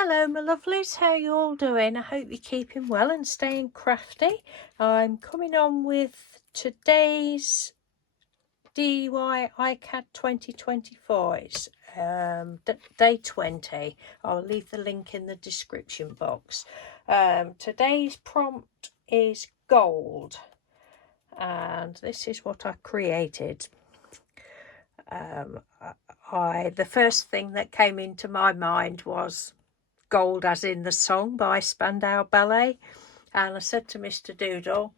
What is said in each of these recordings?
Hello my lovelies, how you all doing? I hope you're keeping well and staying crafty. I'm coming on with today's DIY iCAD 2024. It's day 20. I'll leave the link in the description box. Today's prompt is gold, and this is what I created. The first thing that came into my mind was gold as in the song by Spandau Ballet, and I said to Mr. Doodle,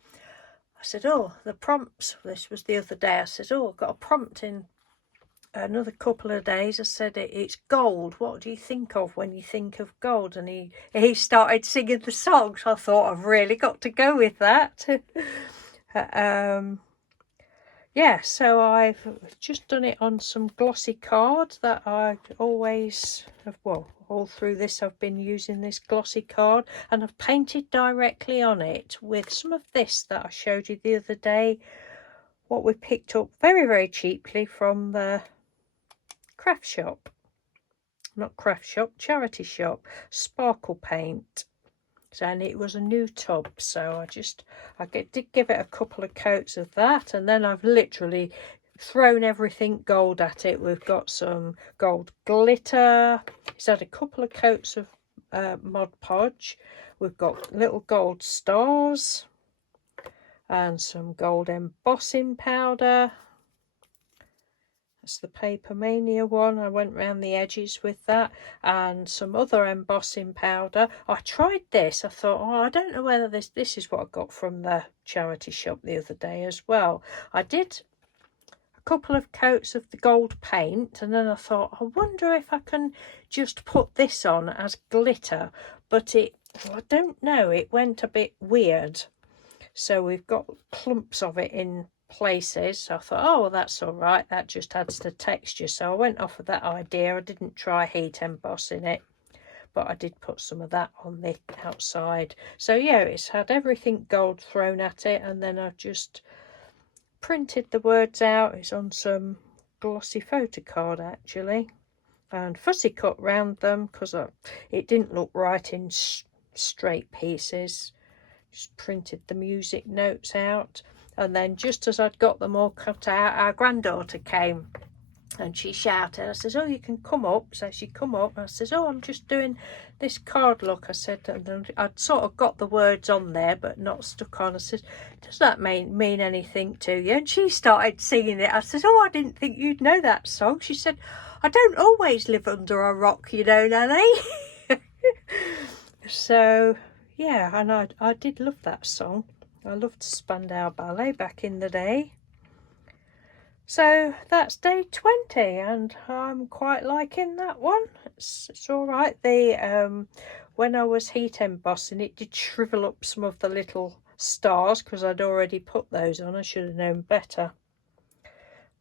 I said, oh, the prompts, this was the other day, I said, oh, I've got a prompt in another couple of days. I said, it's gold, what do you think of when you think of gold? And he started singing the song, so I thought, I've really got to go with that. Yeah, so I've just done it on some glossy card that I always have, well, all through this I've been using this glossy card, and I've painted directly on it with some of this that I showed you the other day, what we picked up very, very cheaply from the craft shop. Not craft shop, charity shop, Sparkle Paint. And it was a new tub, so I did give it a couple of coats of that, and then I've literally thrown everything gold at it. We've got some gold glitter. It's had a couple of coats of Mod Podge. We've got little gold stars and some gold embossing powder. That's the Paper Mania one. I went round the edges with that, and some other embossing powder. I tried this. I thought, oh, I don't know whether this is what I got from the charity shop the other day as well. I did a couple of coats of the gold paint, and then I thought, I wonder if I can just put this on as glitter, but I don't know, it went a bit weird. So we've got clumps of it in places, so I thought, oh well, that's all right, that just adds to texture. So I went off of that idea. I didn't try heat embossing it, but I did put some of that on the outside. So yeah, it's had everything gold thrown at it, and then I've just printed the words out. It's on some glossy photo card actually, and fussy cut round them because it didn't look right in straight pieces. Just printed the music notes out, and then just as I'd got them all cut out, our granddaughter came and she shouted. I says, oh, you can come up. So she come up, and I says, oh, I'm just doing this card look. I said, and I'd sort of got the words on there but not stuck on. I said, does that mean anything to you? And she started singing it. I said, oh, I didn't think you'd know that song. She said, I don't always live under a rock, you know, Nanny. So yeah, and I did love that song. I loved Spandau Ballet back in the day. So that's day 20, and I'm quite liking that one. It's all right. When I was heat embossing, it did shrivel up some of the little stars because I'd already put those on. I should have known better.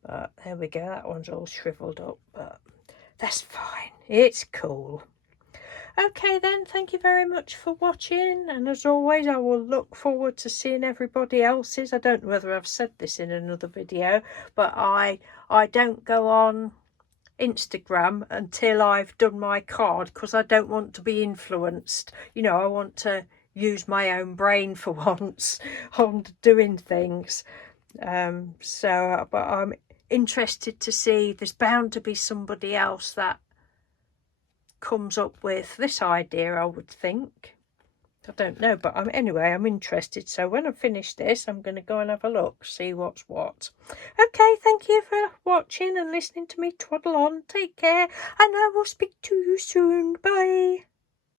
But there we go. That one's all shriveled up, but that's fine. It's cool. Okay then, thank you very much for watching, and as always I will look forward to seeing everybody else's. I don't know whether I've said this in another video, but I don't go on Instagram until I've done my card, because I don't want to be influenced. You know, I want to use my own brain for once on doing things. But I'm interested to see, there's bound to be somebody else that comes up with this idea, I would think. I don't know, but anyway, I'm interested. So when I finish this, I'm going to go and have a look, see what's what. Okay, thank you for watching and listening to me twaddle on. Take care, and I will speak to you soon. Bye.